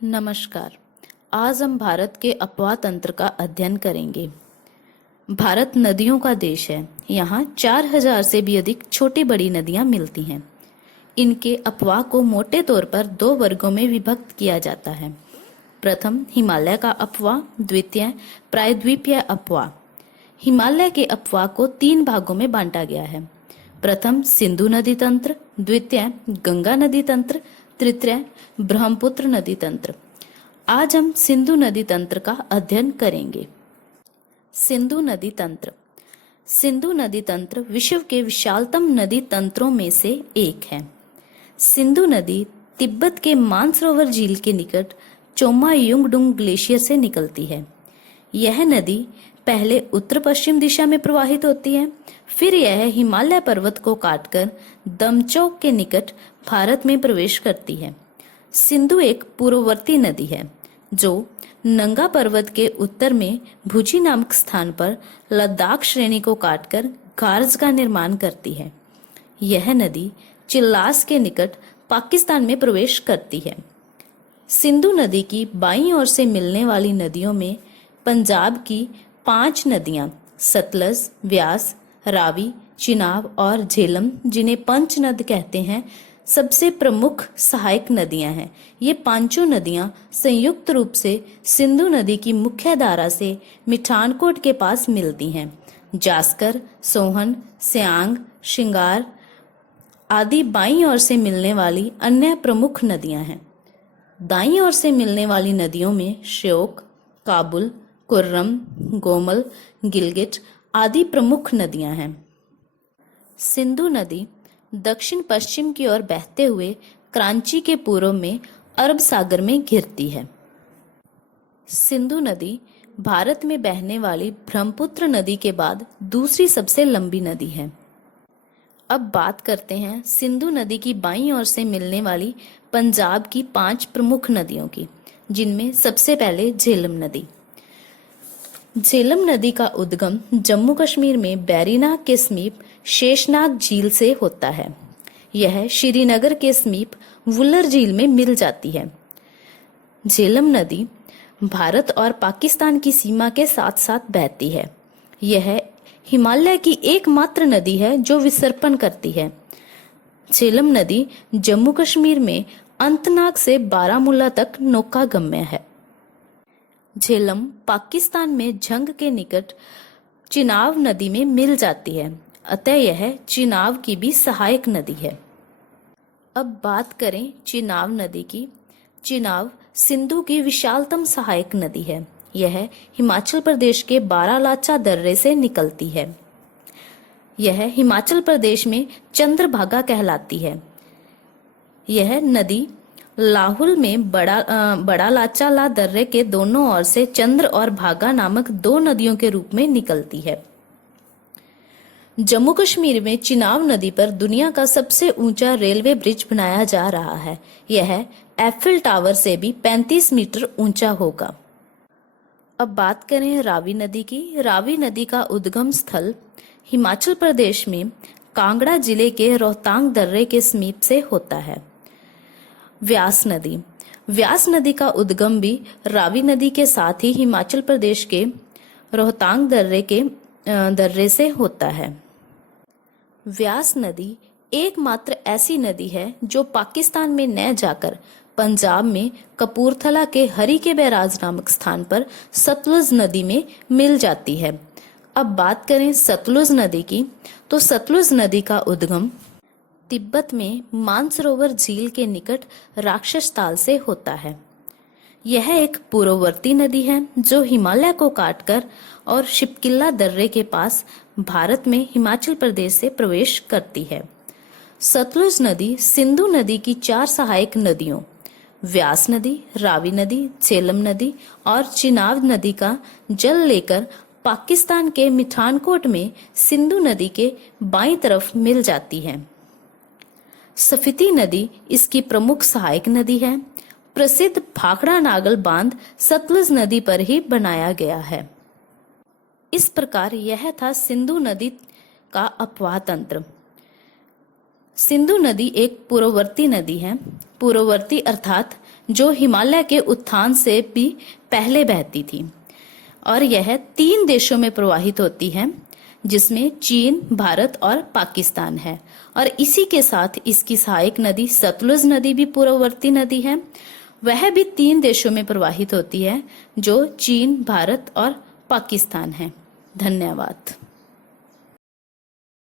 नमस्कार। आज हम भारत के अपवाह तंत्र का अध्ययन करेंगे। भारत नदियों का देश है। यहाँ 4000 से भी अधिक छोटी बड़ी नदियाँ मिलती हैं। इनके अपवाह को मोटे तौर पर दो वर्गों में विभक्त किया जाता है। प्रथम हिमालय का अपवाह, द्वितीय प्रायद्वीपीय अपवाह। हिमालय के अपवाह को तीन भागों में बांटा गया है। प्रथम सिंधु नदी तंत्र, द्वितीय गंगा नदी तंत्र, तृतीय ब्रह्मपुत्र नदी तंत्र। आज हम सिंधु नदी तंत्र का अध्ययन करेंगे। सिंधु नदी तंत्र। सिंधु नदी तंत्र विश्व के विशालतम नदी तंत्रों में से एक है। सिंधु नदी तिब्बत के मानसरोवर झील के निकट चोमा युंगडुंग ग्लेशियर से निकलती है। यह नदी पहले उत्तर पश्चिम दिशा में प्रवाहित होती है, फिर यह हिमालय पर्वत को काटकर दमचौक के निकट भारत में प्रवेश करती है। सिंधु एक पूर्ववर्ती नदी है जो नंगा पर्वत के उत्तर में भुजी नामक स्थान पर लद्दाख श्रेणी को काटकर गार्ज का निर्माण करती है। यह नदी चिल्लास के निकट पाकिस्तान में प्रवेश करती है। सिंधु नदी की बाईं ओर से मिलने वाली नदियों में पंजाब की 5 नदियां सतलज, व्यास, रावी, चिनाब और झेलम, जिन्हें पंचनद कहते हैं, सबसे प्रमुख सहायक नदियां हैं। ये पांचों नदियां संयुक्त रूप से सिंधु नदी की मुख्य धारा से मिठानकोट के पास मिलती हैं। जास्कर, सोहन, स्यांग, श्रृंगार आदि बाईं ओर से मिलने वाली अन्य प्रमुख नदियां हैं। दाईं ओर से मिलने वाली नदियों में श्योक, काबुल, कुर्रम, गोमल, गिलगिट आदि प्रमुख नदियां हैं। सिंधु नदी दक्षिण पश्चिम की ओर बहते हुए कराची के पूर्व में अरब सागर में घिरती है। सिंधु नदी भारत में बहने वाली ब्रह्मपुत्र नदी के बाद दूसरी सबसे लंबी नदी है। अब बात करते हैं सिंधु नदी की बाईं ओर से मिलने वाली पंजाब की 5 प्रमुख नदियों की, जिनमें सबसे पहले झेलम नदी। झेलम नदी का उद्गम जम्मू कश्मीर में बैरीनाग के समीप शेषनाग झील से होता है। यह श्रीनगर के समीप वुलर झील में मिल जाती है। झेलम नदी भारत और पाकिस्तान की सीमा के साथ साथ बहती है। यह हिमालय की एकमात्र नदी है जो विसर्पण करती है। झेलम नदी जम्मू कश्मीर में अंतनाग से बारामूला तक नौकागम्य है। झेलम पाकिस्तान में झंग के निकट चिनाब नदी में मिल जाती है, अतः यह चिनाब की भी सहायक नदी है। अब बात करें चिनाब नदी की। चिनाब सिंधु की विशालतम सहायक नदी है। यह हिमाचल प्रदेश के बारालाचा दर्रे से निकलती है। यह हिमाचल प्रदेश में चंद्रभागा कहलाती है। यह नदी लाहुल में बड़ा लाचाला दर्रे के दोनों ओर से चंद्र और भागा नामक 2 नदियों के रूप में निकलती है। जम्मू कश्मीर में चिनाब नदी पर दुनिया का सबसे ऊंचा रेलवे ब्रिज बनाया जा रहा है। यह एफिल टावर से भी 35 मीटर ऊंचा होगा। अब बात करें रावी नदी की। रावी नदी का उद्गम स्थल हिमाचल प्रदेश में कांगड़ा जिले के रोहतांग दर्रे के समीप से होता है। व्यास नदी। व्यास नदी का उद्गम भी रावी नदी के साथ ही हिमाचल प्रदेश के रोहतांग दर्रे से होता है। व्यास नदी एकमात्र ऐसी नदी है जो पाकिस्तान में न जाकर पंजाब में कपूरथला के हरी के बैराज नामक स्थान पर सतलुज नदी में मिल जाती है। अब बात करें सतलुज नदी की, तो सतलुज नदी का उद्गम तिब्बत में मानसरोवर झील के निकट राक्षस ताल से होता है। यह एक पूर्ववर्ती नदी है जो हिमालय को काटकर और शिपकिल्ला दर्रे के पास भारत में हिमाचल प्रदेश से प्रवेश करती है। सतलुज नदी सिंधु नदी की 4 सहायक नदियों व्यास नदी, रावी नदी, झेलम नदी और चिनाब नदी का जल लेकर पाकिस्तान के मिठानकोट में सिंधु नदी के बाईं तरफ मिल जाती है। स्फीति नदी इसकी प्रमुख सहायक नदी है। प्रसिद्ध भाखड़ा नागल बांध सतलुज नदी पर ही बनाया गया है। इस प्रकार यह था सिंधु नदी का अपवाह तंत्र। सिंधु नदी एक पूर्ववर्ती नदी है। पूर्ववर्ती अर्थात जो हिमालय के उत्थान से भी पहले बहती थी, और यह 3 देशों में प्रवाहित होती है, जिसमें चीन, भारत और पाकिस्तान है। और इसी के साथ इसकी सहायक नदी सतलुज नदी भी पूर्ववर्ती नदी है। वह भी 3 देशों में प्रवाहित होती है, जो चीन, भारत और पाकिस्तान है। धन्यवाद।